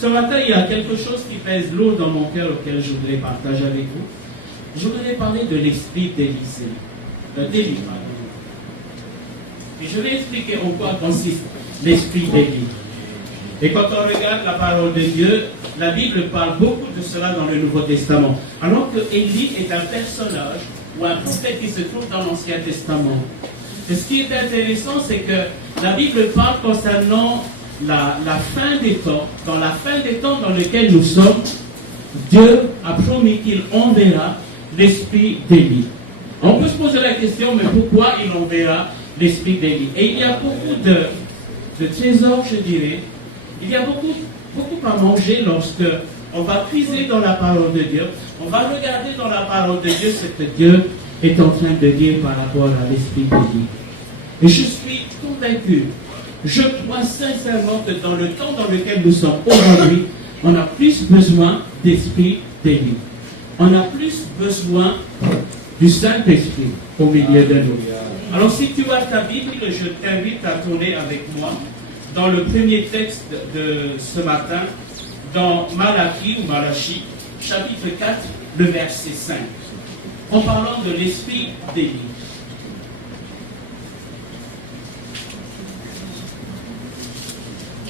Ce matin, il y a quelque chose qui pèse lourd dans mon cœur auquel je voudrais partager avec vous. Je voudrais parler de l'esprit d'Élisée, d'Élie. Et je vais expliquer en quoi consiste l'esprit d'Élie. Et quand on regarde la parole de Dieu, la Bible parle beaucoup de cela dans le Nouveau Testament. Alors que Élie est un personnage ou un prophète qui se trouve dans l'Ancien Testament. Et ce qui est intéressant, c'est que la Bible parle concernant la fin des temps, dans la fin des temps dans lequel nous sommes, Dieu a promis qu'il enverra l'esprit d'Élie. On peut se poser la question, mais pourquoi il enverra l'esprit d'Élie? Et il y a beaucoup de trésors, je dirais. Il y a beaucoup à manger lorsque on va puiser dans la parole de Dieu. On va regarder dans la parole de Dieu ce que Dieu est en train de dire par rapport à l'esprit d'Élie. Et je suis convaincu, je crois sincèrement que dans le temps dans lequel nous sommes aujourd'hui, on a plus besoin d'esprit d'Élie. On a plus besoin du Saint-Esprit au milieu de nous. Alors si tu as ta Bible, je t'invite à tourner avec moi dans le premier texte de ce matin, dans Malachie ou Malachie, chapitre 4, le verset 5, en parlant de l'esprit d'Élie.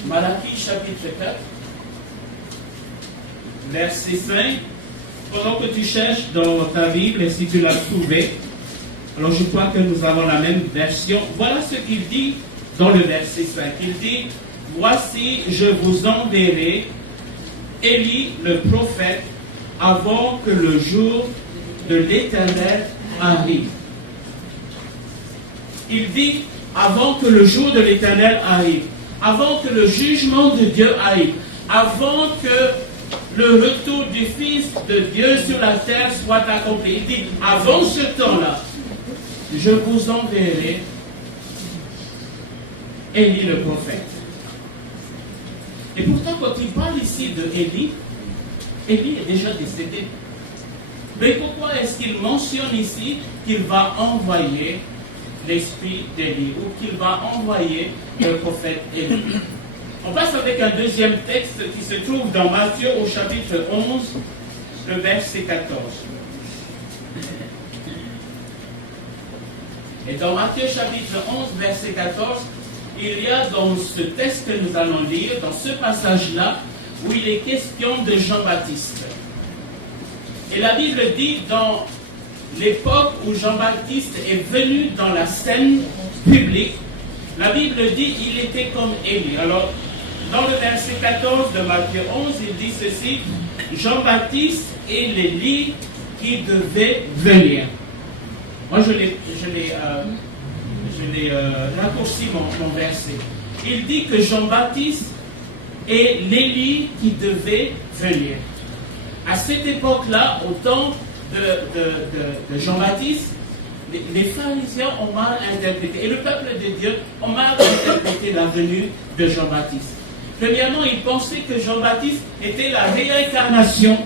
Malachie chapitre 4, verset 5. Pendant que tu cherches dans ta Bible, et si tu l'as trouvé, alors je crois que nous avons la même version. Voilà ce qu'il dit dans le verset 5. Il dit, « Voici, je vous enverrai Élie le prophète avant que le jour de l'Éternel arrive. » Il dit, avant que le jour de l'Éternel arrive. Avant que le jugement de Dieu arrive, avant que le retour du Fils de Dieu sur la terre soit accompli. Il dit, avant ce temps-là, je vous enverrai Élie le prophète. Et pourtant, quand il parle ici de Élie, Élie est déjà décédé. Mais pourquoi est-ce qu'il mentionne ici qu'il va envoyer l'esprit d'Élie, ou qu'il va envoyer le prophète Élie? On passe avec un deuxième texte qui se trouve dans Matthieu au chapitre 11, le verset 14. Et dans Matthieu chapitre 11, verset 14, il y a dans ce texte que nous allons lire, dans ce passage-là, où il est question de Jean-Baptiste. Et la Bible dit, dans l'époque où Jean-Baptiste est venu dans la scène publique, la Bible dit il était comme Élie. Alors, dans le verset 14 de Matthieu 11, il dit ceci, Jean-Baptiste et l'Élie qui devait venir. Moi, je l'ai raccourci mon verset. Il dit que Jean-Baptiste et l'Élie qui devait venir. À cette époque-là, au temps de Jean-Baptiste, les pharisiens ont mal interprété, et le peuple de Dieu ont mal interprété la venue de Jean-Baptiste. Premièrement, ils pensaient que Jean-Baptiste était la réincarnation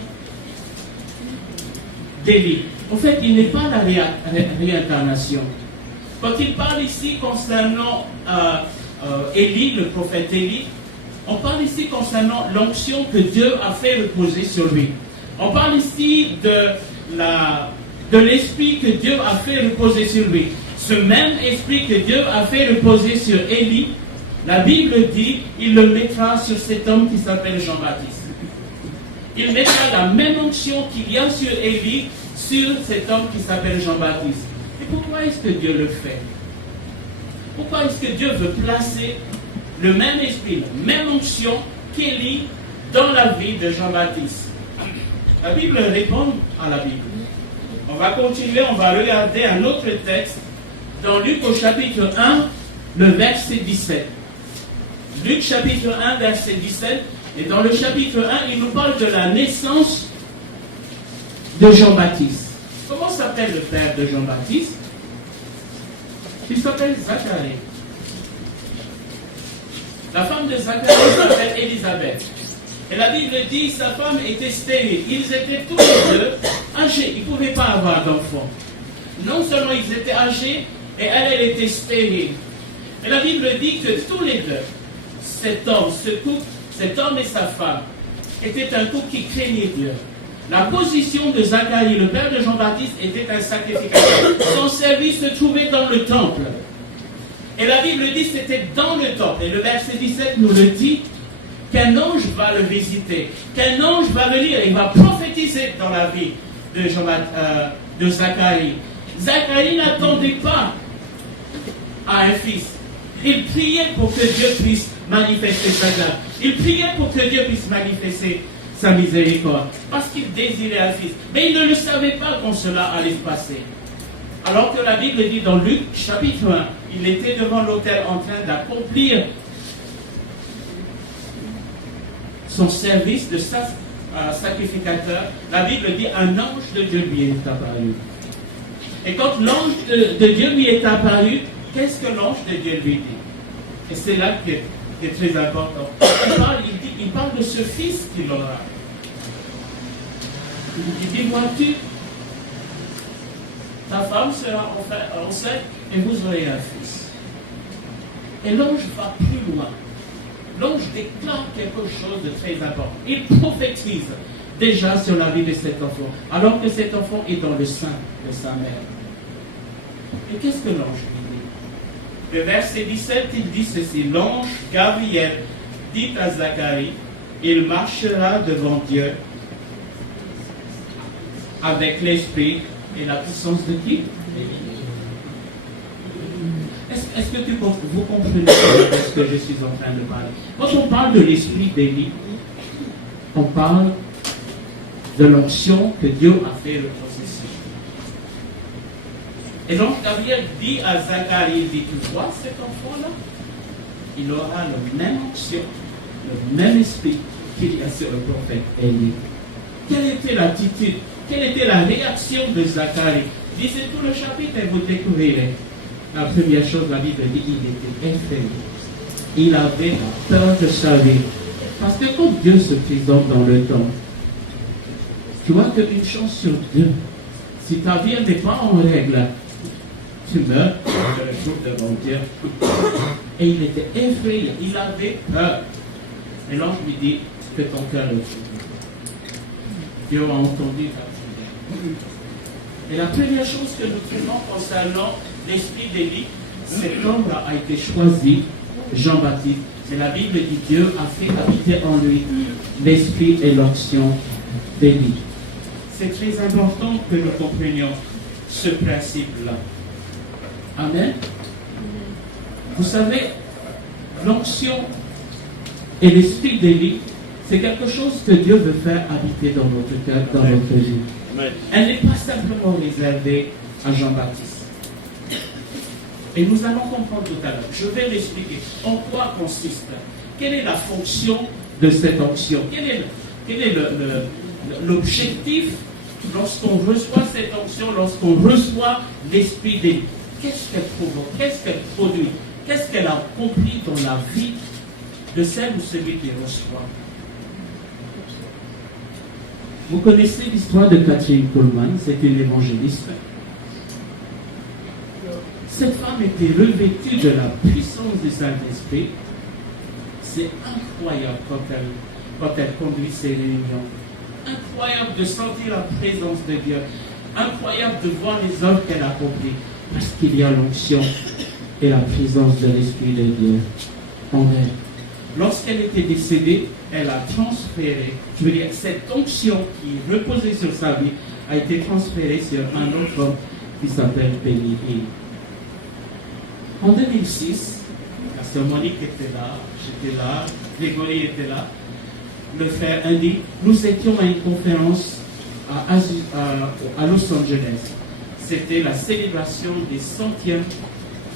d'Élie. En fait, il n'est pas la réincarnation. Quand il parle ici concernant Élie, le prophète Élie, on parle ici concernant l'onction que Dieu a fait reposer sur lui. On parle ici de l'esprit que Dieu a fait reposer sur lui. Ce même esprit que Dieu a fait reposer sur Élie, la Bible dit, il le mettra sur cet homme qui s'appelle Jean-Baptiste. Il mettra la même onction qu'il y a sur Élie, sur cet homme qui s'appelle Jean-Baptiste. Et pourquoi est-ce que Dieu le fait? Pourquoi est-ce que Dieu veut placer le même esprit, la même onction qu'Élie dans la vie de Jean-Baptiste? La Bible répond à la Bible. On va continuer, on va regarder un autre texte dans Luc au chapitre 1, le verset 17. Luc chapitre 1, verset 17. Et dans le chapitre 1, il nous parle de la naissance de Jean-Baptiste. Comment s'appelle le père de Jean-Baptiste? Il s'appelle Zacharie. La femme de Zacharie s'appelle Élisabeth. Et la Bible dit sa femme était stérile. Ils étaient tous les deux âgés. Ils ne pouvaient pas avoir d'enfants. Non seulement ils étaient âgés, et elle était stérile. Et la Bible dit que tous les deux, cet homme, ce couple, cet homme et sa femme, étaient un couple qui craignait Dieu. La position de Zacharie, le père de Jean-Baptiste, était un sacrificateur. Son service se trouvait dans le temple. Et la Bible dit que c'était dans le temple. Et le verset 17 nous le dit, qu'un ange va le visiter, qu'un ange va venir et va prophétiser dans la vie de Zacharie. Zacharie n'attendait pas à un fils. Il priait pour que Dieu puisse manifester sa grâce. Il priait pour que Dieu puisse manifester sa miséricorde. Parce qu'il désirait un fils. Mais il ne le savait pas quand cela allait se passer. Alors que la Bible dit dans Luc chapitre 1, il était devant l'autel en train d'accomplir son service de sacrificateur. La Bible dit un ange de Dieu lui est apparu. Et quand l'ange de Dieu lui est apparu, qu'est-ce que l'ange de Dieu lui dit? Et c'est là qui est très important. Il parle de ce fils qu'il aura. Il dit, vois-tu, ta femme sera enceinte et vous aurez un fils. Et l'ange va plus loin. L'ange déclare quelque chose de très important. Il prophétise déjà sur la vie de cet enfant, alors que cet enfant est dans le sein de sa mère. Et qu'est-ce que l'ange lui dit? Le verset 17, il dit ceci: l'ange Gabriel dit à Zacharie, il marchera devant Dieu avec l'esprit et la puissance de qui? Est-ce que vous comprenez ce que je suis en train de parler? Quand on parle de l'esprit d'Élie, on parle de l'onction que Dieu a fait le processus. Et donc Gabriel dit à Zacharie, il dit, tu vois cet enfant-là, il aura la même onction, le même esprit qu'il y a sur le prophète Élie. Quelle était l'attitude, quelle était la réaction de Zacharie? Lisez tout le chapitre et vous découvrirez. La première chose, la Bible dit, il était effrayé. Il avait peur de sa vie. Parce que quand Dieu se présente dans le temps, tu vois qu'une chance sur deux, si ta vie n'est pas en règle, tu meurs, tu te retrouves devant Dieu. Et il était effrayé, il avait peur. Et l'ange lui dit que ton cœur est fou. Dieu a entendu ta prière. Et la première chose que nous trouvons concernant l'esprit d'Élie, cet homme a été choisi, Jean-Baptiste. Et la Bible dit Dieu a fait habiter en lui l'esprit et l'onction d'Élie. C'est très important que nous comprenions ce principe-là. Amen. Vous savez, l'onction et l'esprit d'Élie, c'est quelque chose que Dieu veut faire habiter dans notre cœur, dans notre vie. Elle n'est pas simplement réservée à Jean-Baptiste. Et nous allons comprendre tout à l'heure. Je vais l'expliquer. En quoi consiste? Quelle est la fonction de cette onction? Quel est l'objectif lorsqu'on reçoit cette onction, lorsqu'on reçoit l'esprit d'Élie? Qu'est-ce qu'elle provoque? Qu'est-ce qu'elle produit? Qu'est-ce qu'elle a accompli dans la vie de celle ou celui qui reçoit? Vous connaissez l'histoire de Catherine Kuhlman, c'est une évangéliste. Cette femme était revêtue de la puissance du Saint-Esprit. C'est incroyable quand elle conduit ses réunions. Incroyable de sentir la présence de Dieu. Incroyable de voir les œuvres qu'elle accomplit. Parce qu'il y a l'onction et la présence de l'Esprit de Dieu en elle. Lorsqu'elle était décédée, elle a transféré, je veux dire, cette onction qui reposait sur sa vie a été transférée sur un autre homme qui s'appelle Benny Hinn. En 2006, la sœur Monique était là, j'étais là, Grégory était là, le frère Andy, nous étions à une conférence à Los Angeles. C'était la célébration des 100e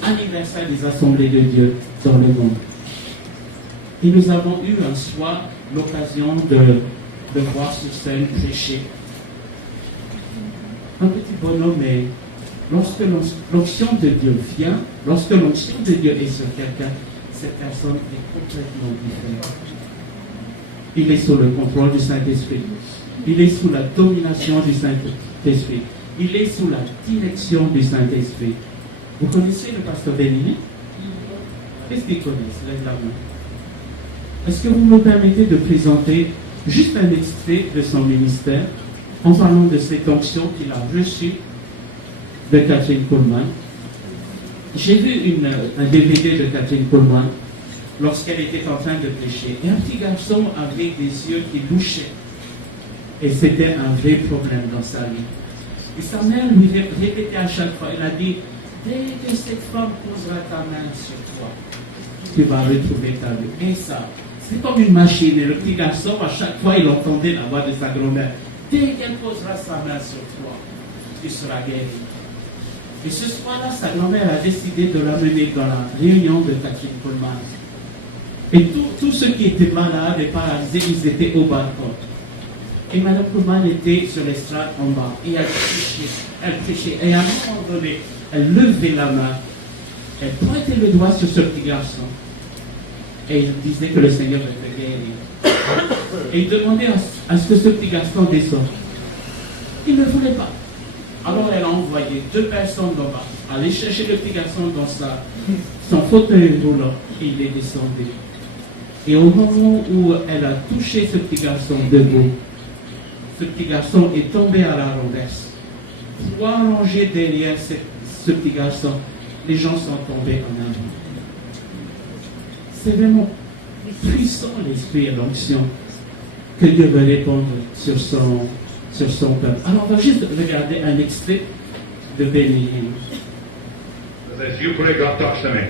anniversaire des Assemblées de Dieu dans le monde. Et nous avons eu un soir l'occasion de voir sur scène prêcher. Un petit bonhomme, mais lorsque l'onction de Dieu vient, lorsque l'onction de Dieu est sur quelqu'un, cette personne est complètement différente. Il est sous le contrôle du Saint-Esprit. Il est sous la domination du Saint-Esprit. Il est sous la direction du Saint-Esprit. Vous connaissez le pasteur Béni? Qu'est-ce qu'il connaît? Lève la main. Est-ce que vous me permettez de présenter juste un extrait de son ministère en parlant de cette onction qu'il a reçue de Catherine Coleman? J'ai vu un DVD de Catherine Coleman lorsqu'elle était en train de prêcher. Et un petit garçon avec des yeux qui louchaient. Et c'était un vrai problème dans sa vie. Et sa mère lui répétait à chaque fois, elle a dit, dès que cette femme posera ta main sur toi, tu vas retrouver ta vie. Et ça, c'est comme une machine. Et le petit garçon, à chaque fois, il entendait la voix de sa grand-mère. Dès qu'elle posera sa main sur toi, tu seras guéri. Et ce soir-là, sa grand-mère a décidé de l'amener dans la réunion de Catherine Coleman. Et tous ceux qui étaient malades et paralysés, ils étaient au balcon. Et Mme Coleman était sur l'estrade en bas. Et elle prêchait. Et à un moment donné, elle levait la main. Elle pointait le doigt sur ce petit garçon. Et il disait que le Seigneur était guéri. Et il demandait à ce que ce petit garçon descende. Il ne voulait pas. Alors elle a envoyé 2 personnes là-bas, aller chercher le petit garçon dans son fauteuil roulant. Et il est descendu. Et au moment où elle a touché ce petit garçon debout, ce petit garçon est tombé à la renverse. 3 rangées derrière ce petit garçon, les gens sont tombés en avant. C'est vraiment puissant l'esprit et l'onction que Dieu veut répandre sur son peuple. Alors on va juste regarder un extrait de Benny Hinn. As you pray, God talks to me.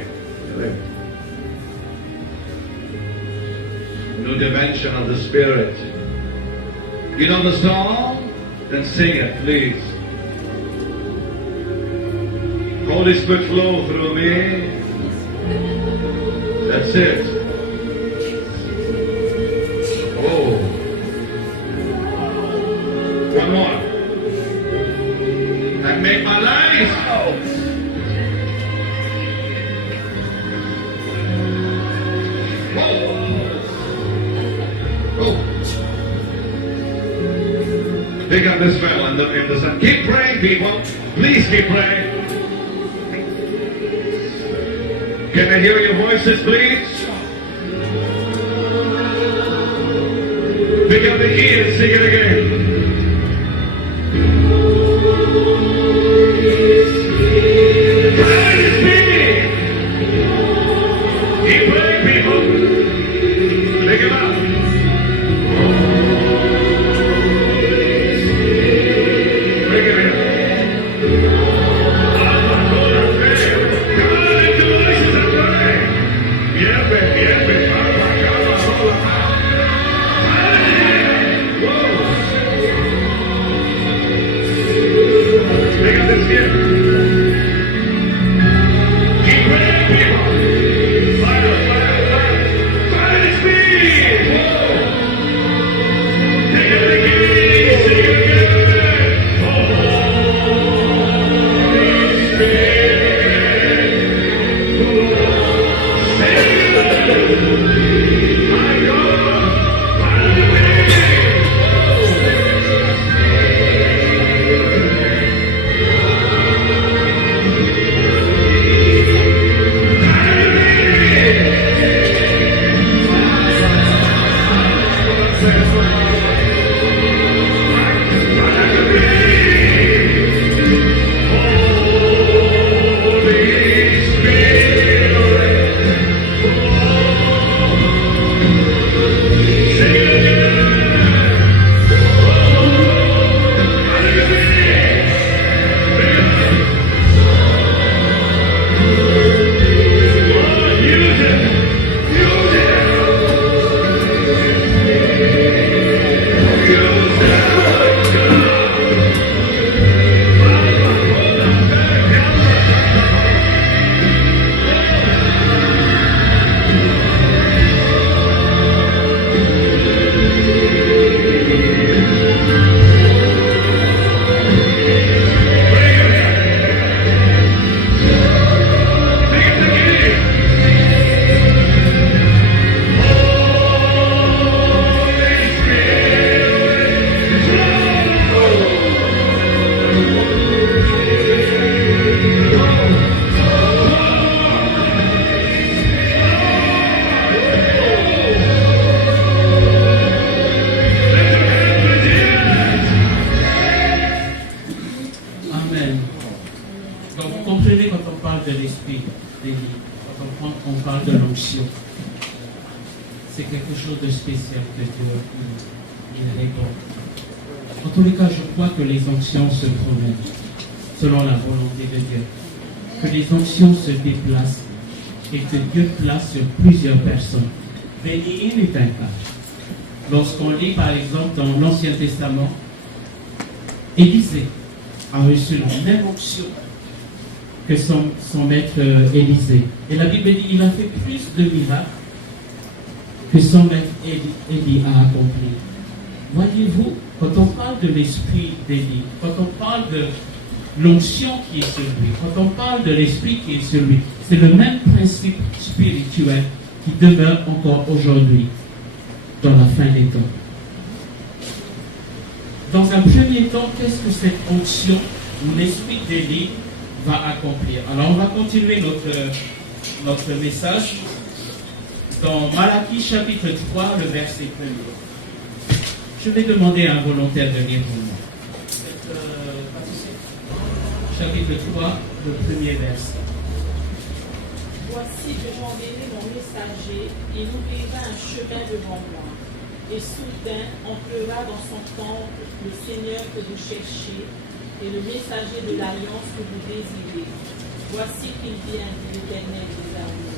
New dimension of the Spirit. You know the song? Then sing it, please. Holy Spirit flow through me. That's it. Oh. One more. And make my life. Oh. Oh. Pick up this bell in the sun. Keep praying, people. Please keep praying. Can I hear your voices, please? Pick up the key and sing it again. Praise me! Keep praying, people. Pick it up. Bring it in. c'est quelque chose de spécial que Dieu il répond. En tous les cas, je crois que les onctions se promènent selon la volonté de Dieu. Que les onctions se déplacent et que Dieu place sur plusieurs personnes. Béni n'est un cas. Lorsqu'on lit par exemple dans l'Ancien Testament, Élisée a reçu la même onction que son maître Élisée. Et la Bible dit qu'il a fait plus de miracles que son maître Élie a accompli. Voyez-vous, quand on parle de l'esprit d'Élie, quand on parle de l'onction qui est sur lui, quand on parle de l'esprit qui est sur lui, c'est le même principe spirituel qui demeure encore aujourd'hui, dans la fin des temps. Dans un premier temps, qu'est-ce que cette onction ou l'esprit d'Élie va accomplir? Alors on va continuer notre message dans Malachie chapitre 3, le verset 1er. Je vais demander à un volontaire de lire pour moi. Chapitre 3, le premier verset. Voici que j'enverrai mon messager, il ouvrira un chemin devant moi. Et soudain, on pleura dans son temple le Seigneur que vous cherchez et le messager de l'alliance que vous désirez. Voici qu'il vient, dit l'Éternel des armées.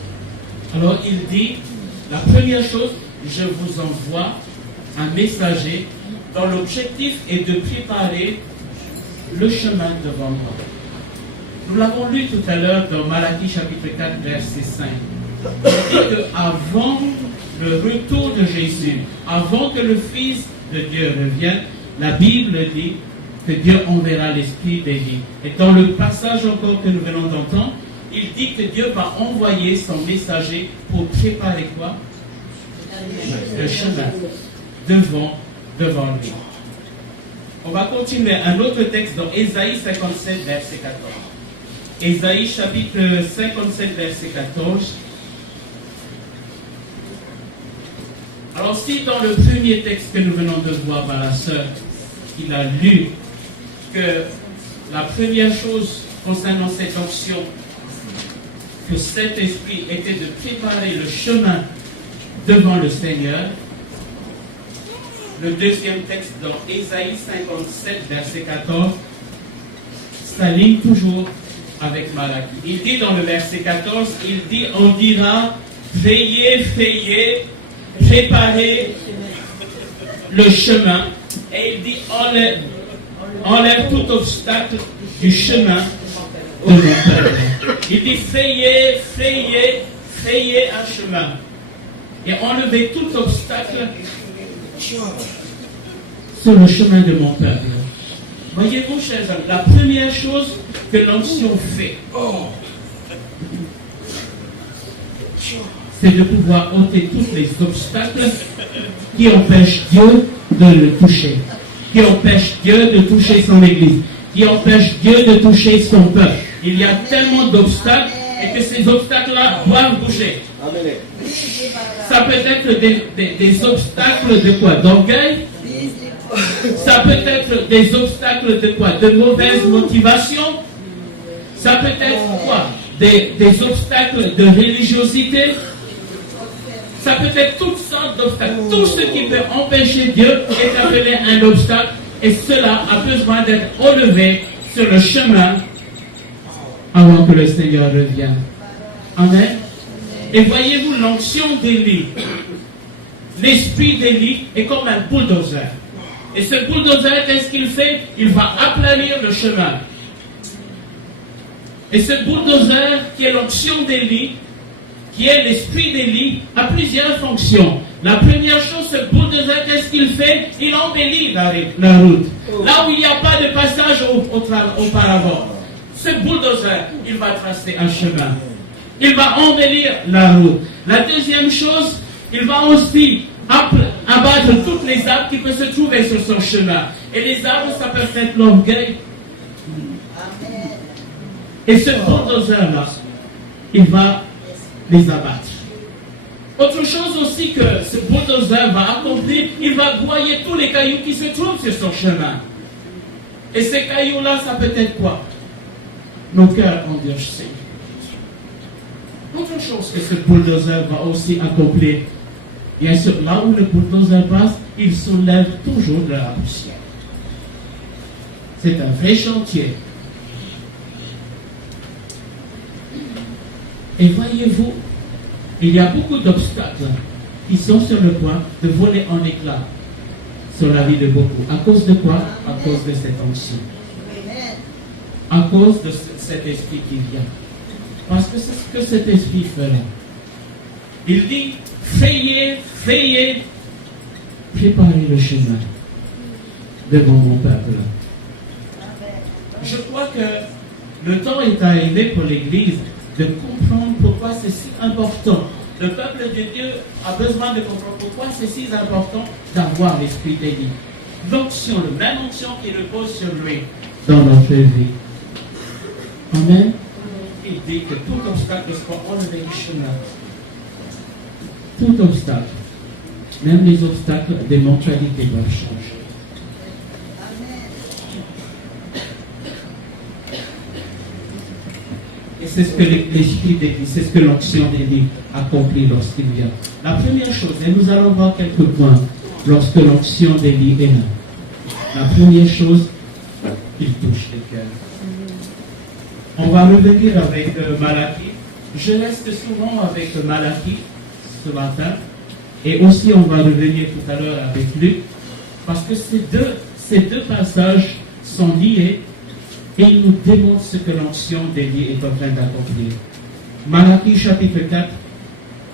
Alors il dit, la première chose, je vous envoie un messager dont l'objectif est de préparer le chemin devant moi. Nous l'avons lu tout à l'heure dans Malachie chapitre 4, verset 5. Il dit qu'avant le retour de Jésus, avant que le Fils de Dieu revienne, la Bible dit que Dieu enverra l'esprit d'Élie. Et dans le passage encore que nous venons d'entendre, il dit que Dieu va envoyer son messager pour préparer quoi? Le chemin devant lui. On va continuer un autre texte dans Ésaïe 57, verset 14. Ésaïe chapitre 57, verset 14. Alors si dans le premier texte que nous venons de voir par la sœur, il a lu que la première chose concernant cette onction, que cet esprit était de préparer le chemin devant le Seigneur, le deuxième texte dans Ésaïe 57, verset 14, s'aligne toujours avec Malachie. Il dit dans le verset 14, il dit, on dira, veillez, préparez le chemin. Et il dit, enlève tout obstacle du chemin de mon peuple. Il dit, frayez un chemin. Et enlevez tout obstacle sur le chemin de mon peuple. Voyez-vous, chers amis, la première chose que l'onction fait, c'est de pouvoir ôter tous les obstacles qui empêchent Dieu de le toucher, qui empêchent Dieu de toucher son Église, qui empêchent Dieu de toucher son peuple. Il y a tellement d'obstacles et que ces obstacles-là doivent bouger. Ça peut être des obstacles de quoi? D'orgueil. Ça peut être des obstacles de quoi? De mauvaise motivation. Ça peut être quoi? Des obstacles de religiosité. Ça peut être toutes sortes d'obstacles. Tout ce qui peut empêcher Dieu est appelé un obstacle. Et cela a besoin d'être enlevé sur le chemin avant que le Seigneur revienne. Amen. Et voyez-vous, l'onction d'Élie, l'esprit d'Élie est comme un bulldozer. Et ce bulldozer, qu'est-ce qu'il fait? Il va aplanir le chemin. Et ce bulldozer, qui est l'onction d'Élie, qui est l'esprit d'Élie, a plusieurs fonctions. La première chose, ce bulldozer, qu'est-ce qu'il fait? Il embellit la route. Là où il n'y a pas de passage auparavant. Ce bulldozer, il va tracer un chemin. Il va embellir la route. La deuxième chose, il va aussi abattre toutes les arbres qui peuvent se trouver sur son chemin. Et les arbres, ça peut être l'orgueil. Et ce bulldozer-là, il va les abattre. Autre chose aussi que ce bulldozer va accomplir, il va broyer tous les cailloux qui se trouvent sur son chemin. Et ces cailloux-là, ça peut être quoi? Nos cœurs endurcis. Autre chose que ce bulldozer va aussi accomplir, Bien sûr, là où le bulldozer passe, il soulève toujours de la poussière. C'est un vrai chantier. Et voyez-vous, il y a beaucoup d'obstacles qui sont sur le point de voler en éclats sur la vie de beaucoup. À cause de quoi? À cause de cette onction. À cause de cet esprit qui vient. Parce que c'est ce que cet esprit fera. Il dit, frayez, préparez le chemin devant mon peuple. Je crois que le temps est arrivé pour l'Église de comprendre pourquoi c'est si important. Le peuple de Dieu a besoin de comprendre pourquoi c'est si important d'avoir l'Esprit d'Élie. L'onction, la même onction qui repose sur lui dans notre vie. Amen. Il dit que tout obstacle soit enlevé du chemin. Tout obstacle, même les obstacles des mentalités doivent changer. Et c'est ce que l'Esprit d'Élie, c'est ce que l'onction d'Élie accomplit lorsqu'il vient. La première chose, et nous allons voir quelques points lorsque l'onction d'Élie est là. La première chose, il touche les cœurs. On va revenir avec Malachie. Je reste souvent avec Malachie ce matin. Et aussi, on va revenir tout à l'heure avec Luc. Parce que ces deux passages sont liés et ils nous démontrent ce que l'onction d'Élie est en train d'accomplir. Malachie chapitre 4,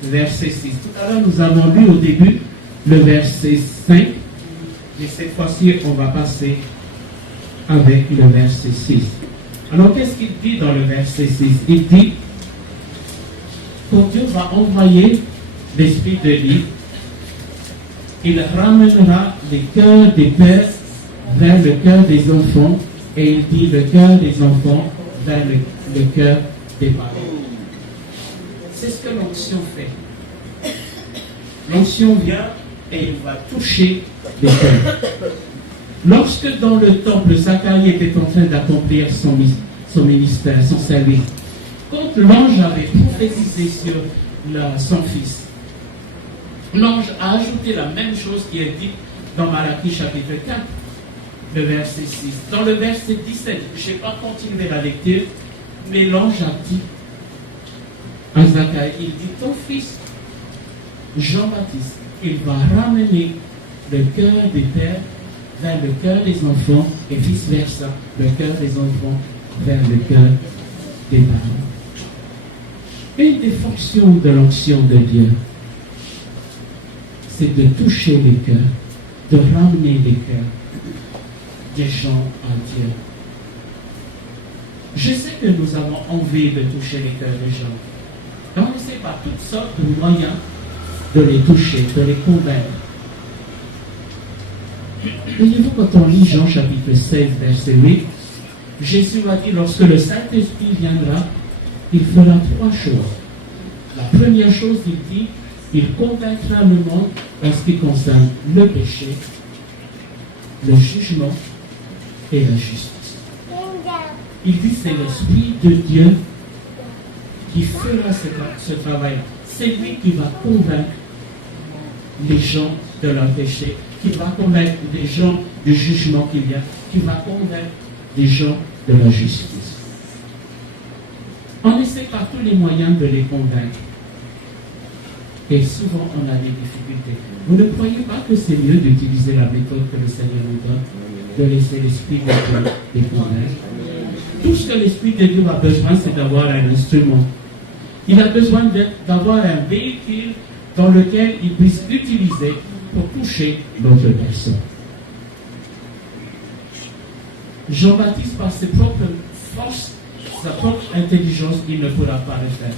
verset 6. Tout à l'heure, nous avons lu au début le verset 5. Et cette fois-ci, on va passer avec le verset 6. Alors, qu'est-ce qu'il dit dans le verset 6? Il dit que Dieu va envoyer l'esprit d'Élie. Il ramènera les cœurs des pères vers le cœur des enfants. Et il dit le cœur des enfants vers le cœur des parents. C'est ce que l'onction fait. L'onction vient et il va toucher les cœurs. Lorsque dans le temple, Zacharie était en train d'accomplir son ministère, son service, quand l'ange avait prophétisé sur son fils, l'ange a ajouté la même chose qui est dite dans Malachie chapitre 4, le verset 6. Dans le verset 17, je n'ai pas continué la lecture, mais l'ange a dit à Zacharie, il dit, ton fils, Jean-Baptiste, il va ramener le cœur des pères vers le cœur des enfants et vice-versa, le cœur des enfants vers le cœur des parents. Une des fonctions de l'onction de Dieu, c'est de toucher les cœurs, de ramener les cœurs des gens à Dieu. Je sais que nous avons envie de toucher les cœurs des gens. Et on essaie par toutes sortes de moyens de les toucher, de les convaincre. Voyez-vous, quand on lit Jean chapitre 16, verset 8, Jésus a dit, lorsque le Saint-Esprit viendra, il fera trois choses. La première chose, il dit, il convaincra le monde en ce qui concerne le péché, le jugement et la justice. Il dit, c'est l'Esprit de Dieu qui fera ce travail. C'est lui qui va convaincre les gens de leur péché, qui va convaincre les gens du jugement qui vient, qui va convaincre les gens de la justice. On essaie par tous les moyens de les convaincre. Et souvent, on a des difficultés. Vous ne croyez pas que c'est mieux d'utiliser la méthode que le Seigneur nous donne, de laisser l'Esprit de Dieu les convaincre? Tout ce que l'Esprit de Dieu a besoin, c'est d'avoir un instrument. Il a besoin d'avoir un véhicule dans lequel il puisse l'utiliser pour toucher d'autres personnes. Jean-Baptiste, par ses propres forces, sa propre intelligence, il ne pourra pas le faire.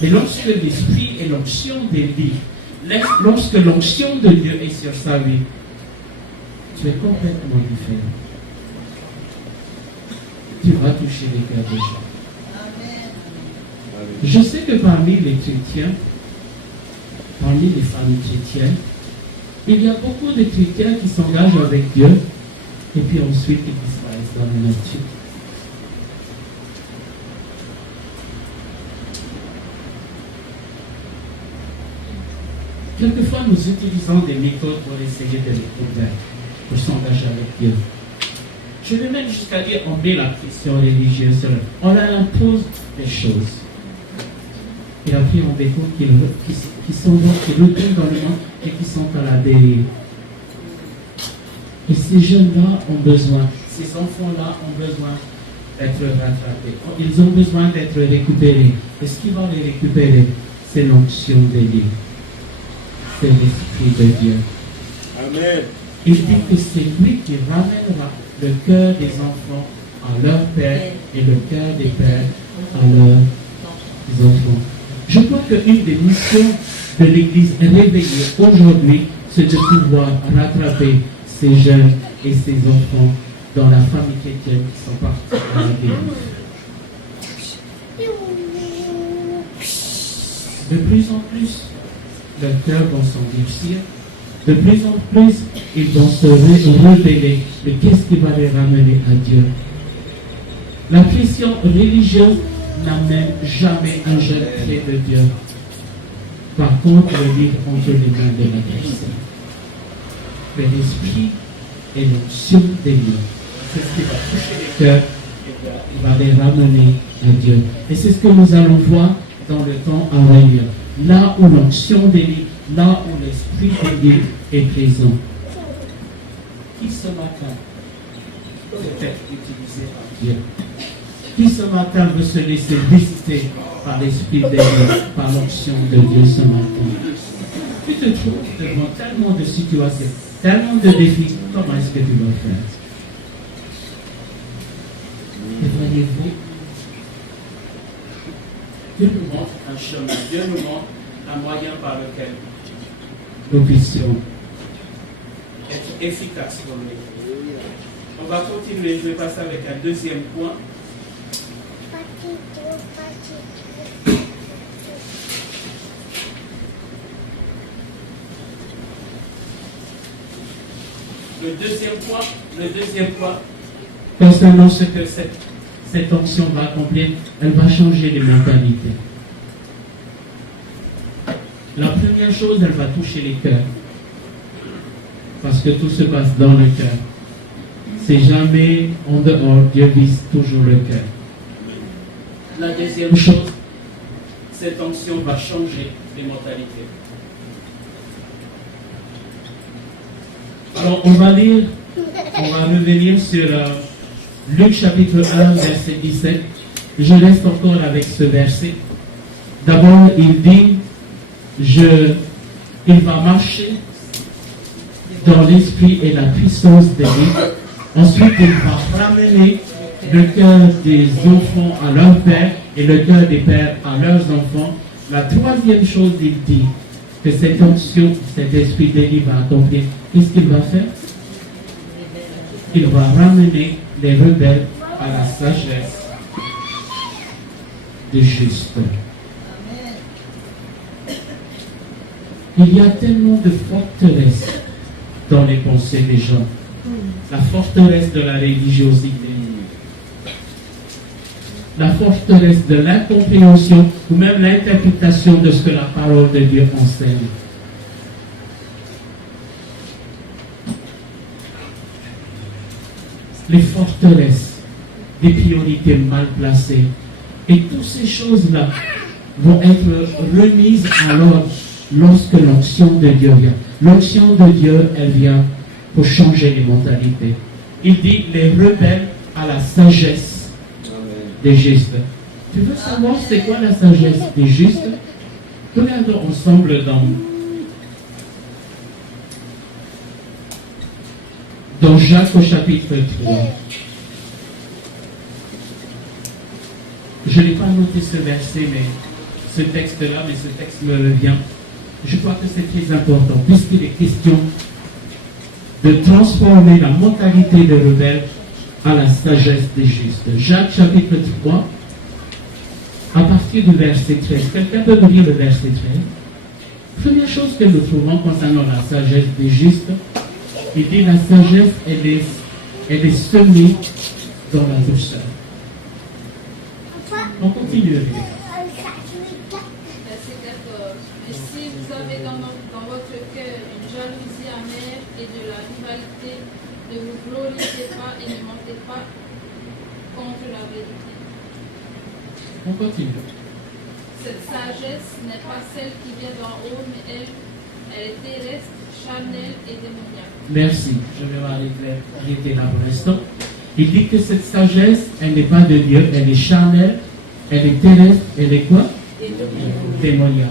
Mais lorsque l'Esprit et l'onction d'Élie, lorsque l'onction de Dieu est sur sa vie, tu es complètement différent. Tu vas toucher les cœurs des gens. Je sais que parmi les chrétiens, parmi les familles chrétiennes, il y a beaucoup de chrétiens qui s'engagent avec Dieu et puis ensuite ils disparaissent dans la nature. quelquefois nous utilisons des méthodes pour essayer de les convaincre, pour s'engager avec Dieu. Je vais même jusqu'à dire on met la pression religieuse sur eux. On leur impose des choses. Et après on découvre qu'ils sont donc, qui retournent dans le monde et qui sont à la dérive. Et ces jeunes-là ont besoin, ces enfants-là ont besoin d'être rattrapés. Ils ont besoin d'être récupérés. Et ce qui va les récupérer, c'est l'onction d'Élie. C'est l'Esprit de Dieu. Amen. Il dit que c'est lui qui ramènera le cœur des enfants à leur père et le cœur des pères à leurs enfants. Je crois qu'une des missions de l'Église réveillée aujourd'hui, c'est de pouvoir rattraper ces jeunes et ces enfants dans la famille chrétienne qui sont partis à la dérive. De plus en plus, leurs cœurs vont s'endurcir. De plus en plus, ils vont se rebeller. Mais qu'est-ce qui va les ramener à Dieu? La pression religieuse n'amène jamais un jeune près de Dieu. Par contre, le livre entre les mains de la personne. Mais l'esprit et l'onction des lieux, c'est ce qui va toucher les cœurs et il va les ramener à Dieu. Et c'est ce que nous allons voir dans le temps à venir. Là où l'onction des lieux, là où l'esprit de Dieu est présent. Qui ce matin peut être utilisé par Dieu? Qui ce matin veut se laisser visiter par l'esprit de Dieu, par l'onction de Dieu ce matin? Tu te trouves devant tellement de situations, tellement de défis, comment est-ce que tu vas faire? Et voyez-vous, Dieu nous montre un chemin, Dieu nous montre un moyen par lequel nous puissions être efficaces dans l'Église. On va continuer, je vais passer avec un deuxième point. Le deuxième point, concernant ce que cette onction va accomplir, elle va changer les mentalités. La première chose, elle va toucher les cœurs. Parce que tout se passe dans le cœur. C'est jamais en dehors, Dieu vise toujours le cœur. La deuxième chose, cette onction va changer les mentalités. Alors, on va revenir sur Luc chapitre 1, verset 17. Je reste encore avec ce verset. D'abord, il dit, il va marcher dans l'esprit et la puissance de Dieu. Ensuite, il va ramener le cœur des enfants à leur père et le cœur des pères à leurs enfants. La troisième chose, il dit que cette onction, cet esprit de Dieu va accomplir. Qu'est-ce qu'il va faire? Il va ramener les rebelles à la sagesse des justes. Il y a tellement de forteresses dans les pensées des gens. La forteresse de la religiosité, la forteresse de l'incompréhension ou même l'interprétation de ce que la parole de Dieu enseigne. Les forteresses, des priorités mal placées. Et toutes ces choses-là vont être remises à l'ordre lorsque l'onction de Dieu vient. L'onction de Dieu, elle vient pour changer les mentalités. Il dit les rebelles à la sagesse des justes. Tu veux savoir c'est quoi la sagesse des justes? Regardons ensemble dans Jacques au chapitre 3. Je n'ai pas noté ce verset, mais ce texte-là, mais ce texte me revient. Je crois que c'est très important, puisqu'il est question de transformer la mentalité des rebelles à la sagesse des justes. Jacques chapitre 3, à partir du verset 13. Quelqu'un peut me lire le verset 13? Première chose que nous trouvons concernant la sagesse des justes, il dit la sagesse, elle est semée dans la douceur. On continue. Verset 14. Et si vous avez dans votre qualité, ne vous glorifiez pas et ne mentez pas contre la vérité. On continue. Cette sagesse n'est pas celle qui vient d'en haut, mais elle est terrestre, charnelle et démoniaque. Merci. Je vais m'arrêter là pour l'instant. Il dit que cette sagesse, elle n'est pas de Dieu, elle est charnelle, elle est terrestre, elle est quoi? Démoniaque.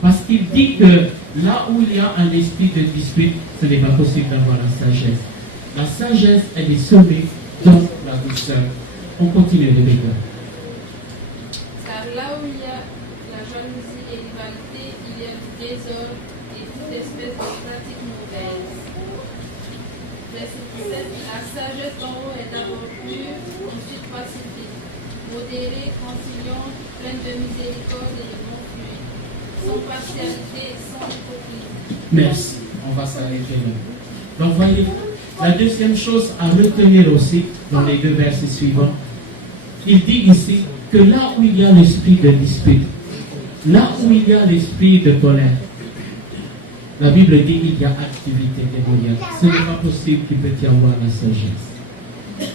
Parce qu'il dit que là où il y a un esprit de dispute, ce n'est pas possible d'avoir la sagesse. La sagesse, elle est semée dans la douceur. On continue, Rebecca. Car là où il y a la jalousie et rivalité, il y a du désordre et toute espèce de pratique mauvaise. Verset 17. La sagesse d'en haut est d'abord pure, ensuite pacifique, modérée, conciliante, pleine de miséricorde et de bon fruit, sans partialité, sans hypocrisie. Merci. On va s'arrêter là. Donc, voyez, la deuxième chose à retenir aussi dans les deux versets suivants, il dit ici que là où il y a l'esprit de dispute, là où il y a l'esprit de colère, la Bible dit qu'il y a activité démoniaque. Ce n'est pas possible qu'il peut y avoir la sagesse.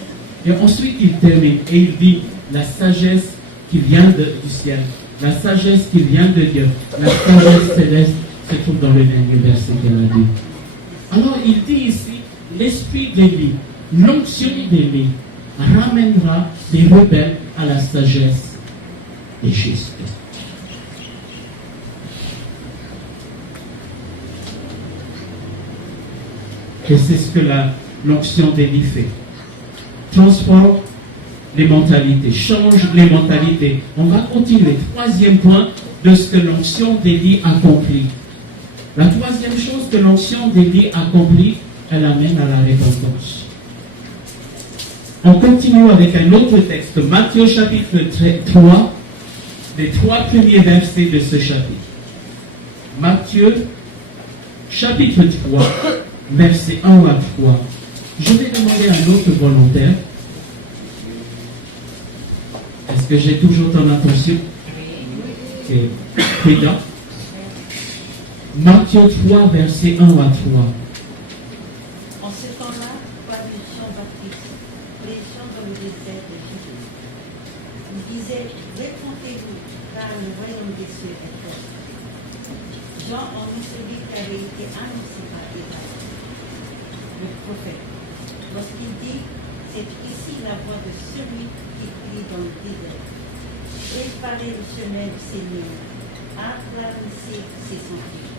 Et ensuite, il termine et il dit la sagesse qui vient du ciel, la sagesse qui vient de Dieu, la sagesse céleste se trouve dans le dernier verset qu'elle a dit. Alors, il dit ici, l'esprit d'Élie, l'onction d'Élie, ramènera des rebelles à la sagesse des justes. Et c'est ce que l'onction d'Élie fait. Transforme les mentalités, change les mentalités. On va continuer. Troisième point de ce que l'onction d'Élie accomplit. La troisième chose que l'onction d'Élie accomplit, elle amène à la repentance. On continue avec un autre texte, Matthieu chapitre 3, les 3 premiers versets de ce chapitre. Matthieu chapitre 3, versets 1 à 3. Je vais demander à un autre volontaire. Est-ce que j'ai toujours ton attention? C'est prudent. Matthieu 3, versets 1 à 3. En ce temps-là, voix de Jean-Baptiste, prêchant dans le désert de Judée. Il disait, répondez-vous, car le royaume des cieux est proche. Jean en eut celui qui avait été annoncé par Ésaïe, le prophète, lorsqu'il dit, c'est ici la voix de celui qui crie dans le désert. Préparez le chemin du Seigneur, aplanissez ses sentiers.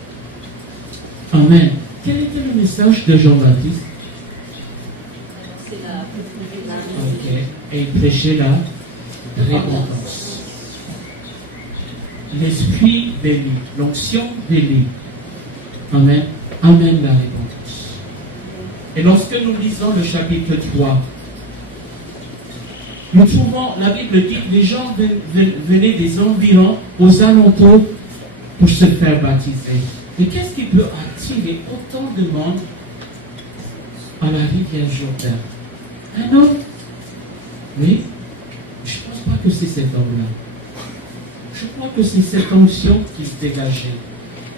Amen. Quel était le message de Jean-Baptiste? C'est la Ok. Et il prêchait la repentance. L'esprit d'Élie, l'onction d'Élie, amen, amène la repentance. Et lorsque nous lisons le chapitre 3, nous trouvons, la Bible dit que les gens venaient des environs, aux alentours, pour se faire baptiser. Et qu'est-ce qui peut attirer autant de monde à la rivière Jourdain? Un homme? Oui. Je ne pense pas que c'est cet homme-là. Je crois que c'est cette onction qui se dégageait.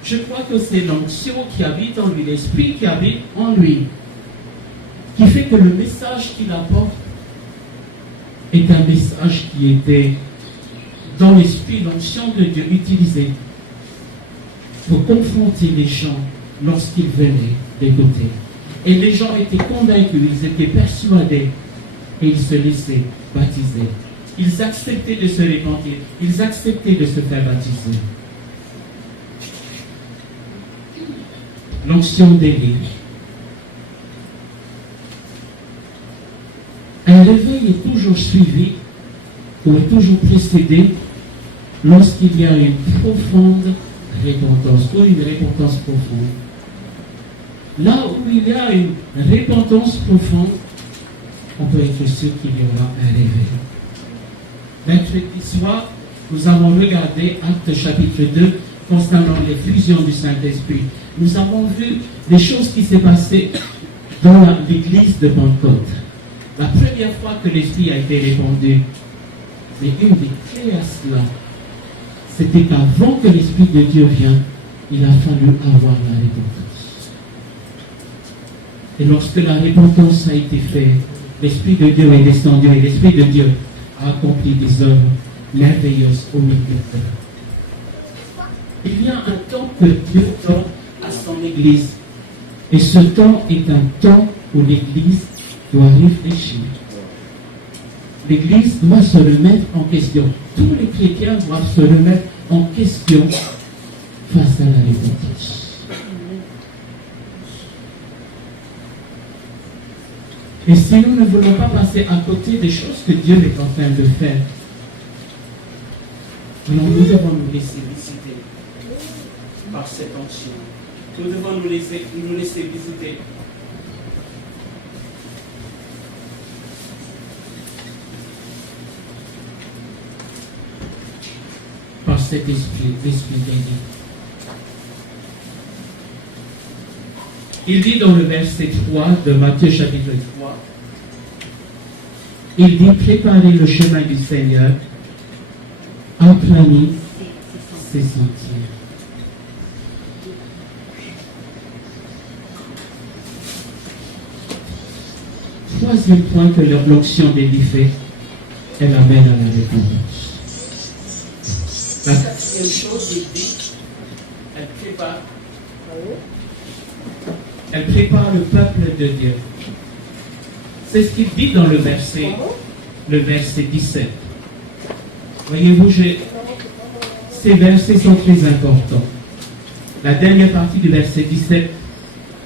Je crois que c'est l'onction qui habite en lui, l'esprit qui habite en lui, qui fait que le message qu'il apporte est un message qui était dans l'esprit, l'onction de Dieu utilisée pour confronter les gens lorsqu'ils venaient d'écouter. Et les gens étaient convaincus, ils étaient persuadés et ils se laissaient baptiser. Ils acceptaient de se repentir, ils acceptaient de se faire baptiser. L'onction d'Élie. Un réveil est toujours suivi ou est toujours précédé lorsqu'il y a une profonde repentance ou une repentance profonde. Là où il y a une repentance profonde, on peut être sûr qu'il y aura un réveil. Mercredi soir, nous avons regardé Actes chapitre 2 concernant l'effusion du Saint-Esprit. Nous avons vu des choses qui s'est passées dans l'église de Pentecôte. La première fois que l'Esprit a été répandu. Mais une des clés à cela, c'était qu'avant que l'Esprit de Dieu vienne, il a fallu avoir la repentance. Et lorsque la repentance a été faite, l'Esprit de Dieu est descendu et l'Esprit de Dieu a accompli des œuvres merveilleuses au milieu d'eux. Il y a un temps que Dieu donne à son Église. Et ce temps est un temps où l'Église doit réfléchir. L'Église doit se remettre en question. Tous les chrétiens doivent se remettre en question face à la repentance. Et si nous ne voulons pas passer à côté des choses que Dieu est en train de faire, alors nous devons nous laisser visiter par cette onction. Nous devons nous laisser visiter. Par cet esprit béni. Il dit dans le verset 3 de Matthieu chapitre 3, il dit préparez le chemin du Seigneur, aplanez ses sentiers. Troisième point que l'onction bénie fait, elle amène à la repentance. La quatrième chose, il dit, elle prépare le peuple de Dieu. C'est ce qu'il dit dans le verset 17. Voyez-vous, ces versets sont très importants. La dernière partie du verset 17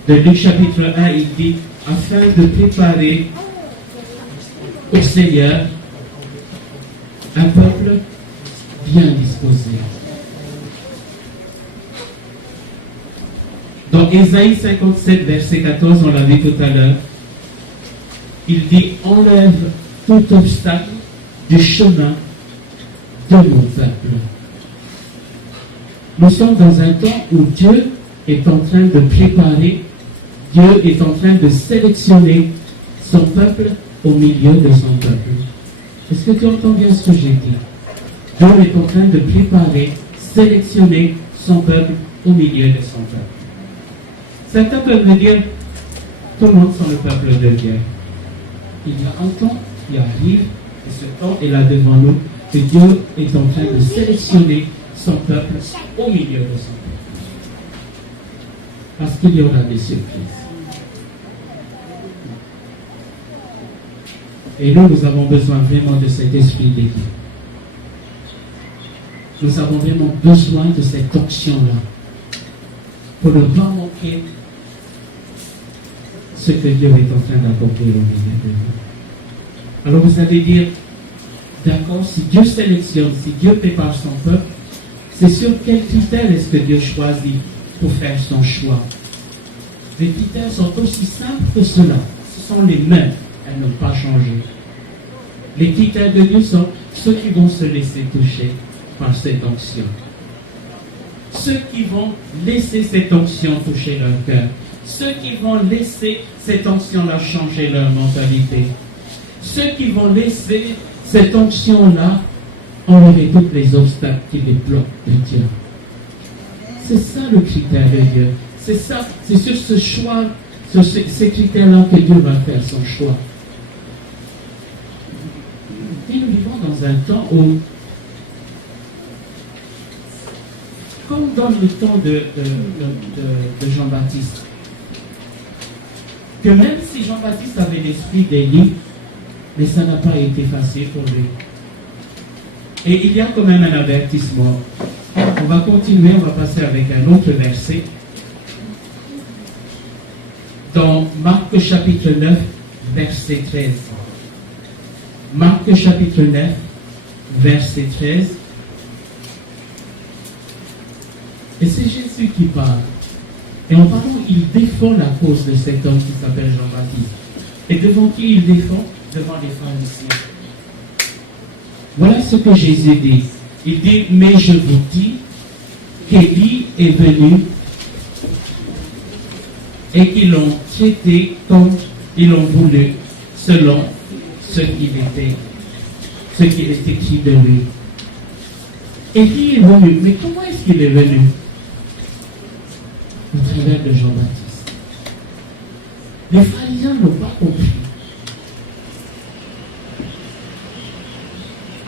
de Luc chapitre 1, il dit, afin de préparer au Seigneur un peuple bien disposé. Dans Ésaïe 57, verset 14, on l'a vu tout à l'heure, il dit, enlève tout obstacle du chemin de mon peuple. Nous sommes dans un temps où Dieu est en train de préparer, Dieu est en train de sélectionner son peuple au milieu de son peuple. Est-ce que tu entends bien ce que j'ai dit? Dieu est en train de préparer, sélectionner son peuple au milieu de son peuple. Certains peuvent me dire, tout le monde sont le peuple de Dieu. Il y a un temps qui arrive, et ce temps est là devant nous, que Dieu est en train de sélectionner son peuple au milieu de son peuple. Parce qu'il y aura des surprises. Et nous avons besoin vraiment de cet esprit d'équipe. Nous avons vraiment besoin de cette onction-là pour ne pas manquer ce que Dieu est en train d'accomplir au milieu de nous. Alors vous allez dire, d'accord, si Dieu sélectionne, si Dieu prépare son peuple, c'est sur quels critères est-ce que Dieu choisit pour faire son choix? Les critères sont aussi simples que cela. Ce sont les mêmes. Elles n'ont pas changé. Les critères de Dieu sont ceux qui vont se laisser toucher par cette onction. Ceux qui vont laisser cette onction toucher leur cœur. Ceux qui vont laisser cette onction-là changer leur mentalité. Ceux qui vont laisser cette onction-là enlever tous les obstacles qui les bloquent de Dieu. C'est ça le critère de Dieu. C'est ça, c'est sur ce choix, sur ces critères-là que Dieu va faire son choix. Et nous vivons dans un temps où, comme dans le temps de Jean-Baptiste, que même si Jean-Baptiste avait l'esprit d'Élie, mais ça n'a pas été facile pour lui. Et il y a quand même un avertissement. On va continuer, on va passer avec un autre verset. Dans Marc chapitre 9, verset 13. Marc chapitre 9, verset 13. Et c'est Jésus qui parle. Et en parlant, il défend la cause de cet homme qui s'appelle Jean-Baptiste. Et devant qui il défend? Devant les pharisiens. Voilà ce que Jésus dit. Il dit, mais je vous dis qu'Élie est venu et qu'ils l'ont traité comme ils l'ont voulu, selon ce qu'il est écrit de lui. Élie est venu, mais comment est-ce qu'il est venu? Au travers de Jean-Baptiste. Les pharisiens n'ont pas compris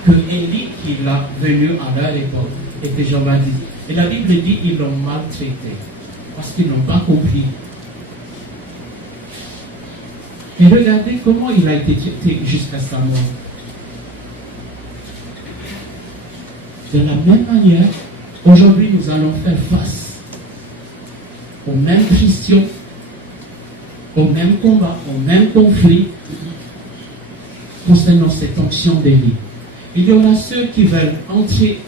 que Élie, qui est venu à leur époque, était Jean-Baptiste. Et la Bible dit qu'ils l'ont maltraité parce qu'ils n'ont pas compris. Et regardez comment il a été traité jusqu'à sa mort. De la même manière, aujourd'hui, nous allons faire face aux mêmes questions, aux mêmes combats, aux mêmes conflits concernant cette onction d'Élie. Il y aura ceux qui veulent entrer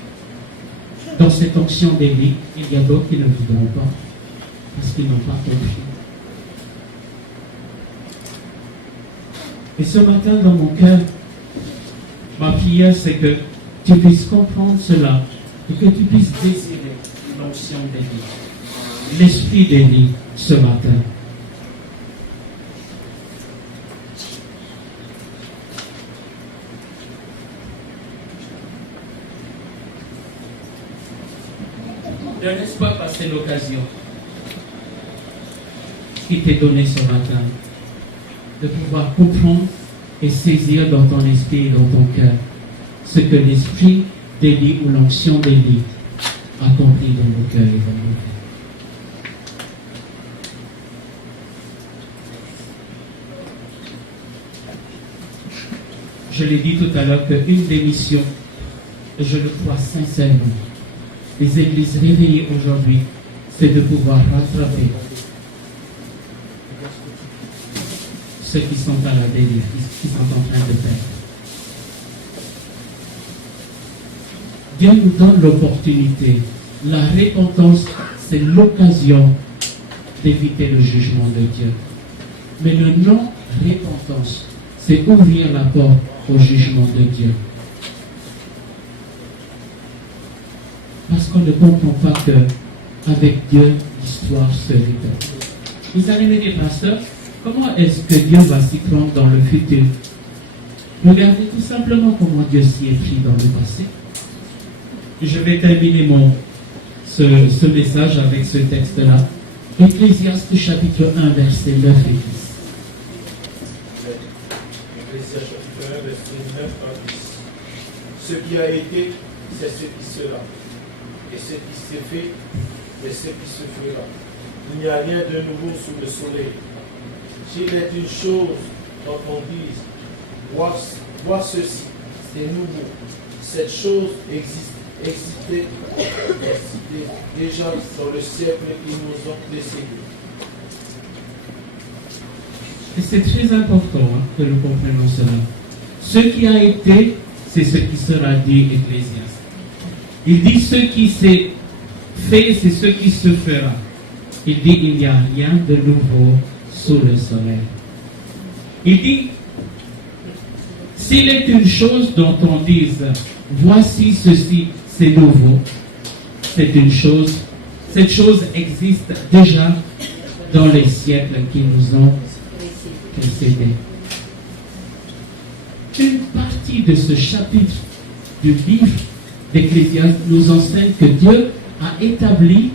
dans cette onction d'Élie, il y a d'autres qui ne voudront pas parce qu'ils n'ont pas compris. Et ce matin, dans mon cœur, ma prière, c'est que tu puisses comprendre cela et que tu puisses désirer l'onction d'Élie, l'esprit d'Élie ce matin. Ne laisse pas passer l'occasion qui t'est donnée ce matin de pouvoir comprendre et saisir dans ton esprit et dans ton cœur ce que l'esprit d'Élie ou l'onction d'Élie accomplit dans nos cœurs et dans nos vies. Je l'ai dit tout à l'heure qu'une des missions, et je le crois sincèrement, des églises réveillées aujourd'hui, c'est de pouvoir rattraper ceux qui sont à la dérive, qui sont en train de perdre. Dieu nous donne l'opportunité. La repentance, c'est l'occasion d'éviter le jugement de Dieu. Mais le non-repentance, c'est ouvrir la porte au jugement de Dieu. Parce qu'on ne comprend pas qu'avec Dieu, l'histoire se répète. Vous allez me dire, pasteur, comment est-ce que Dieu va s'y prendre dans le futur? Regardez tout simplement comment Dieu s'y est pris dans le passé. Je vais terminer ce message avec ce texte-là. Ecclésiaste chapitre 1, verset 9 et 10. Ecclésiaste chapitre 1, verset 9 à 10. Ce qui a été, c'est ce qui sera. Et ce qui s'est fait, c'est ce qui se fera. Il n'y a rien de nouveau sous le soleil. S'il est une chose dont on dise, vois ceci, c'est nouveau. Cette chose existait déjà dans le siècle qui nous ont précédés. Et c'est très important que nous comprenions cela. Ce qui a été, c'est ce qui sera, dit Ecclésiaste. Il dit ce qui s'est fait, c'est ce qui se fera. Il dit il n'y a rien de nouveau sous le soleil. Il dit s'il est une chose dont on dise voici ceci, c'est nouveau, c'est une chose, cette chose existe déjà dans les siècles qui nous ont précédés. Une partie de ce chapitre du livre d'Ecclésiaste nous enseigne que Dieu a établi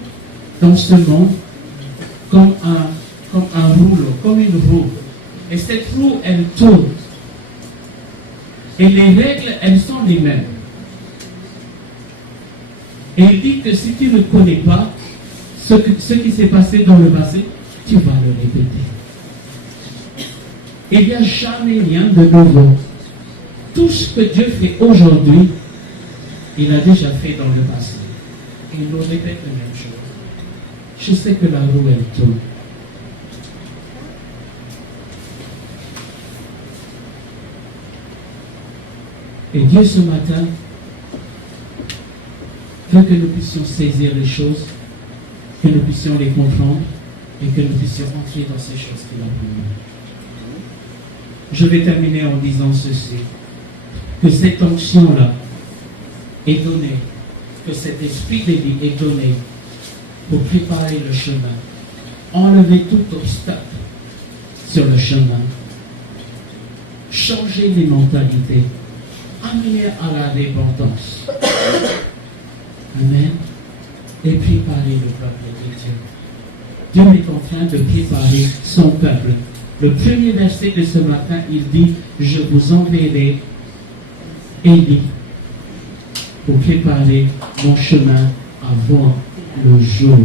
dans ce monde comme un rouleau, comme une roue. Et cette roue, elle tourne. Et les règles, elles sont les mêmes. Et il dit que si tu ne connais pas ce qui s'est passé dans le passé, tu vas le répéter. Il n'y a jamais rien de nouveau. Tout ce que Dieu fait aujourd'hui, il a déjà fait dans le passé. Et il nous répète la même chose. Je sais que la roue, elle tourne. Et Dieu, ce matin, veut que nous puissions saisir les choses, que nous puissions les comprendre et que nous puissions entrer dans ces choses qu'il a pour nous. Je vais terminer en disant ceci, que cette onction-là est donnée, que cet esprit de vie est donné pour préparer le chemin, enlever tout obstacle sur le chemin, changer les mentalités, amener à la repentance. Amen. Et préparer le peuple de Dieu. Dieu est en train de préparer son peuple Le premier verset de ce matin, il dit, je vous enverrai Élie pour préparer mon chemin avant le jour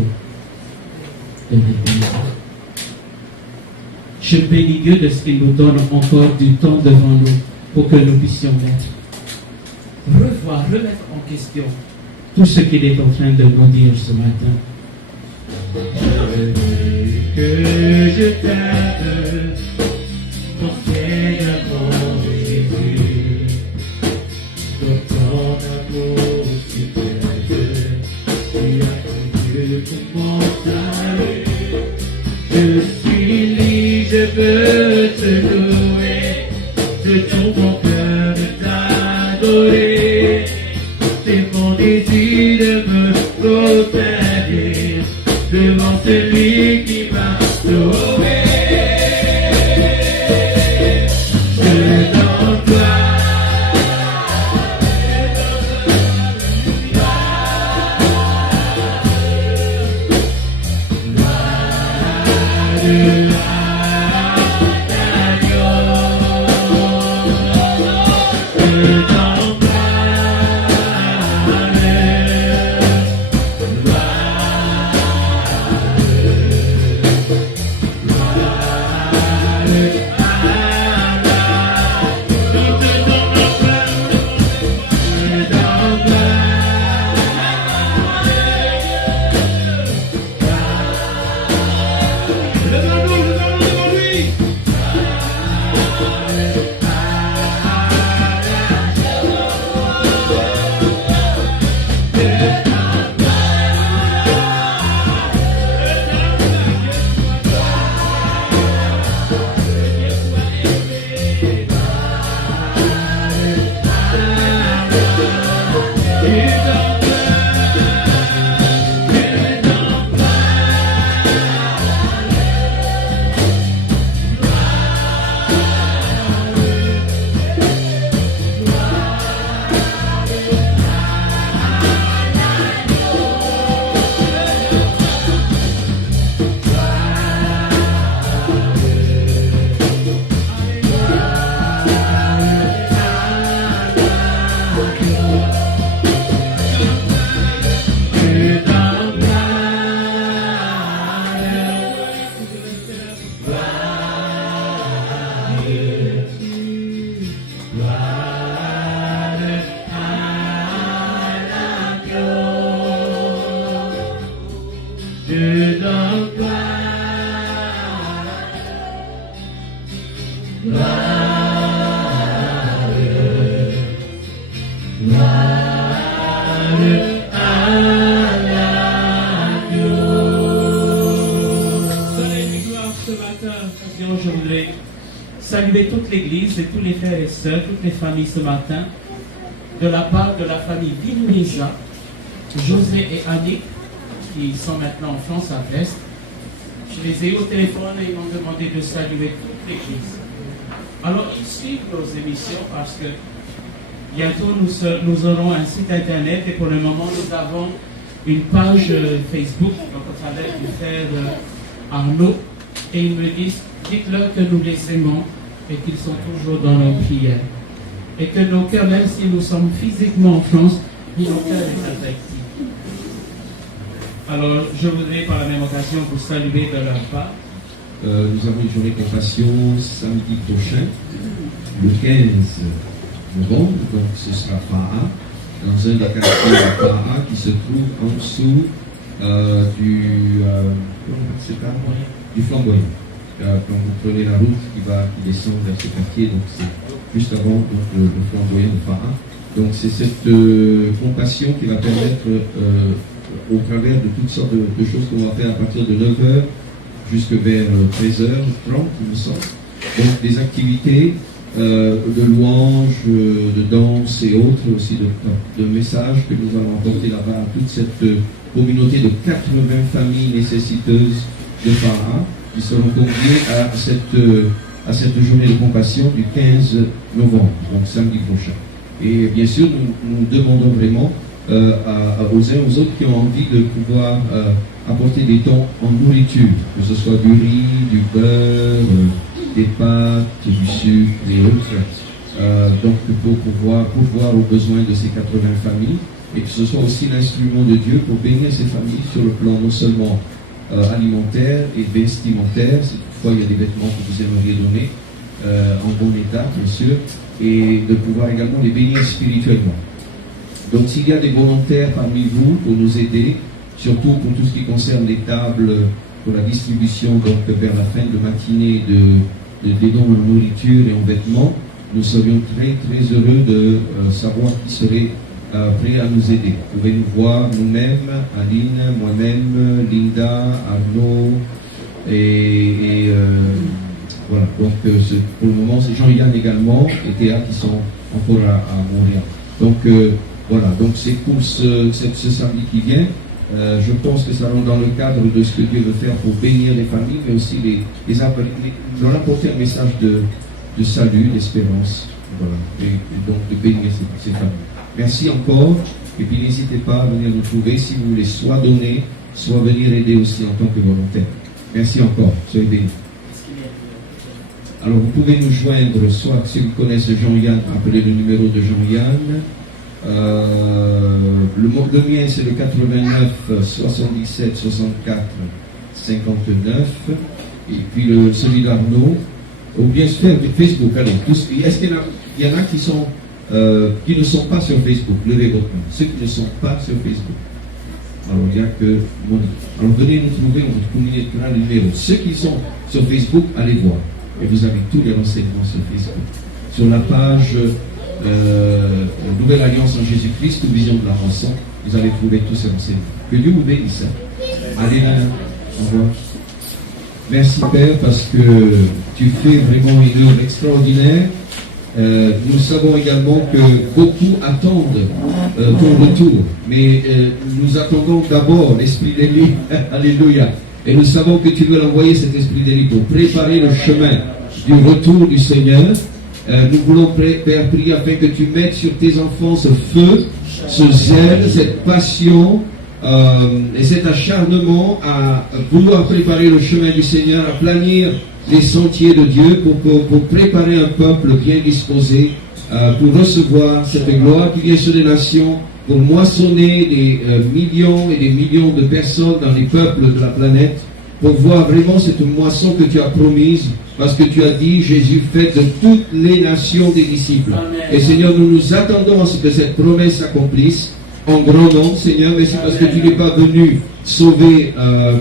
de l'éternité. Je bénis Dieu de ce qu'il nous donne encore du temps devant nous pour que nous puissions remettre en question tout ce qu'il est en train de nous dire ce matin. Que je t'aime, mon Seigneur, mon Jésus, dans ton amour suprême, tu as Dieu pour mon salut. Je suis libre, je veux te louer, de tout mon cœur de t'adorer. C'est mon désir de me prosterner devant celui qui m'a sauvé. Je t'en Je voudrais saluer toute l'Église et tous les frères et sœurs, toutes les familles ce matin, de la part de la famille Vilméja, José et Annick, qui sont maintenant en France à Brest. Je les ai eu au téléphone et ils m'ont demandé de saluer toute l'Église. Alors ils suivent nos émissions parce que bientôt nous aurons un site internet et pour le moment nous avons une page Facebook, donc au travers du frère Arnaud, et ils me disent, dites-leur que nous les aimons et qu'ils sont toujours dans nos prières. Et que nos cœurs, même si nous sommes physiquement en France, nos cœurs sont affectifs. Alors, je voudrais par la même occasion vous saluer de leur part. Nous avons une journée compassion samedi prochain, le 15 novembre, donc ce sera Faha, dans un des quartiers de Faha qui se trouve en dessous du Flamboyant. Quand vous prenez la route qui descend vers ce quartier, donc c'est juste avant donc, le Flamboyant de Faha. Donc c'est cette compassion qui va permettre, au travers de toutes sortes de choses qu'on va faire à partir de 9h jusque vers 13h30, il me semble. Donc des activités de louanges, de danse et autres, aussi de messages que nous allons apporter là-bas à toute cette communauté de 80 familles nécessiteuses de Faha qui seront conviées à cette journée de compassion du 15 novembre, donc samedi prochain. Et bien sûr, nous demandons vraiment aux uns aux autres qui ont envie de pouvoir apporter des dons en nourriture, que ce soit du riz, du beurre, des pâtes, du sucre et autres, donc pour pouvoir aux besoins de ces 80 familles, et que ce soit aussi l'instrument de Dieu pour bénir ces familles sur le plan non seulement alimentaire et vestimentaire, si toutefois il y a des vêtements que vous aimeriez donner en bon état, bien sûr, et de pouvoir également les bénir spirituellement. Donc s'il y a des volontaires parmi vous pour nous aider, surtout pour tout ce qui concerne les tables, pour la distribution, donc vers la fin de matinée des dons en nourriture et en vêtements, nous serions très très heureux de savoir qui serait prêt à nous aider. Vous pouvez nous voir nous-mêmes, Aline, moi-même, Linda, Arnaud, et voilà. Donc pour le moment, c'est Jean-Yann également et Théa qui sont encore à Montréal. Donc voilà, donc c'est pour ce samedi qui vient. Je pense que ça rentre dans le cadre de ce que Dieu veut faire pour bénir les familles, mais aussi leur apporter un message de salut, d'espérance, voilà, et donc de bénir ces familles. Merci encore, et puis n'hésitez pas à venir nous trouver si vous voulez soit donner, soit venir aider aussi en tant que volontaire. Merci encore, soyez bénis. Alors vous pouvez nous joindre, soit ceux qui connaissent Jean-Yann, appelez le numéro de Jean-Yann. Le mien c'est le 89 77 64 59, et puis celui d'Arnaud, ou bien faire Facebook. Allez, est-ce qu'il y en a qui ne sont pas sur Facebook? Levez votre main. Ceux qui ne sont pas sur Facebook. Alors il n'y a que Monique. Alors venez nous trouver, on vous communiquera le numéro. Ceux qui sont sur Facebook, allez voir. Et vous avez tous les renseignements sur Facebook. Sur la page Nouvelle Alliance en Jésus-Christ, ou Vision de la Rançon, vous allez trouver tous ces renseignements. Que Dieu vous bénisse. Allez là, au revoir. Merci Père, parce que tu fais vraiment une œuvre extraordinaire. Nous savons également que beaucoup attendent ton retour, mais nous attendons d'abord l'Esprit d'Élie. Alléluia. Et nous savons que tu veux envoyer cet Esprit d'Élie pour préparer le chemin du retour du Seigneur. Nous voulons, Père, prier afin que tu mettes sur tes enfants ce feu, ce zèle, cette passion et cet acharnement à vouloir préparer le chemin du Seigneur, à planir les sentiers de Dieu pour préparer un peuple bien disposé pour recevoir cette gloire qui vient sur les nations, pour moissonner des millions et des millions de personnes dans les peuples de la planète, pour voir vraiment cette moisson que tu as promise, parce que tu as dit, Jésus, faites de toutes les nations des disciples. Amen. Et Seigneur, nous nous attendons à ce que cette promesse s'accomplisse en grand nombre, Seigneur, mais c'est parce que tu n'es pas venu sauver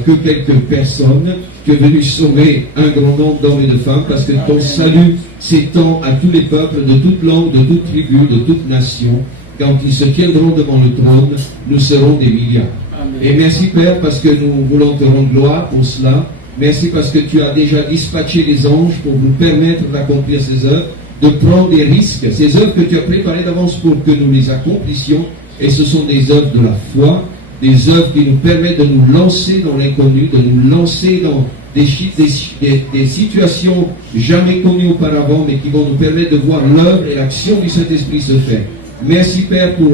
que quelques personnes, tu es venu sauver un grand nombre d'hommes et de femmes, parce que ton salut s'étend à tous les peuples, de toute langue, de toute tribu, de toute nation. Quand ils se tiendront devant le trône, nous serons des milliards. Amen. Et merci Père, parce que nous voulons te rendre gloire pour cela. Merci parce que tu as déjà dispatché les anges pour nous permettre d'accomplir ces œuvres, de prendre des risques, ces œuvres que tu as préparées d'avance pour que nous les accomplissions. Et ce sont des œuvres de la foi, des œuvres qui nous permettent de nous lancer dans l'inconnu, de nous lancer dans des situations jamais connues auparavant, mais qui vont nous permettre de voir l'œuvre et l'action du Saint-Esprit se faire. Merci Père pour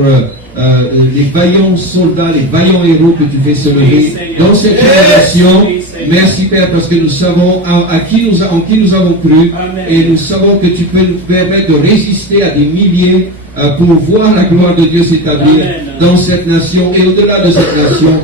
les vaillants soldats, les vaillants héros que tu fais se lever dans cette génération. Merci Père parce que nous savons en qui nous avons cru. Amen. Et nous savons que tu peux nous permettre de résister à des milliers pour voir la gloire de Dieu s'établir dans cette nation et au-delà de cette nation,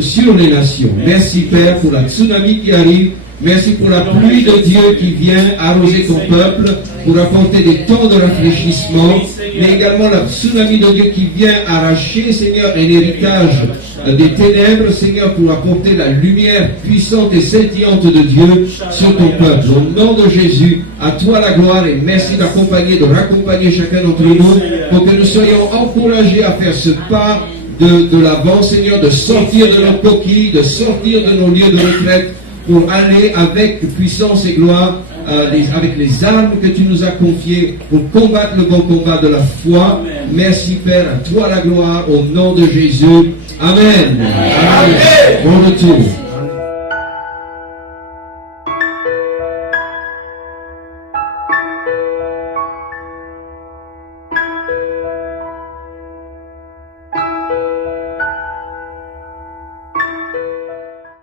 sur les nations. Merci Père pour la tsunami qui arrive. Merci pour la pluie de Dieu qui vient arroser ton peuple pour apporter des temps de rafraîchissement, mais également la tsunami de Dieu qui vient arracher, Seigneur, un héritage des ténèbres, Seigneur, pour apporter la lumière puissante et scintillante de Dieu sur ton peuple. Au nom de Jésus, à toi la gloire et merci d'accompagner, de raccompagner chacun d'entre nous pour que nous soyons encouragés à faire ce pas de l'avant, Seigneur, de sortir de nos coquilles, de sortir de nos lieux de retraite, pour aller avec puissance et gloire, avec les armes que tu nous as confiées, pour combattre le bon combat de la foi. Amen. Merci Père, à toi la gloire, au nom de Jésus. Amen. Amen. Bon retour.